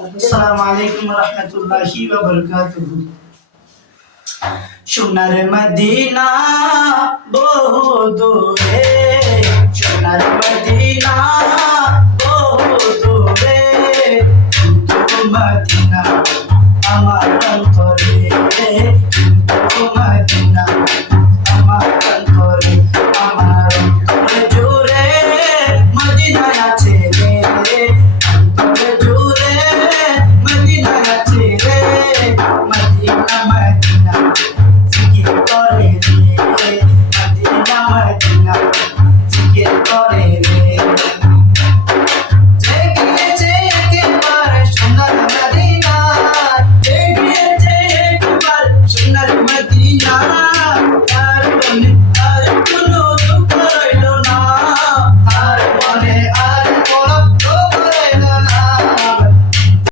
আসসালামু আলাইকুম ওয়া রাহমাতুল্লাহি ওয়া বারাকাতুহু। সোনার মদিনা বহু দূরে, সোনার মদিনা বহু দূরে, কিন্তু মদিনা আমার অন্তরে।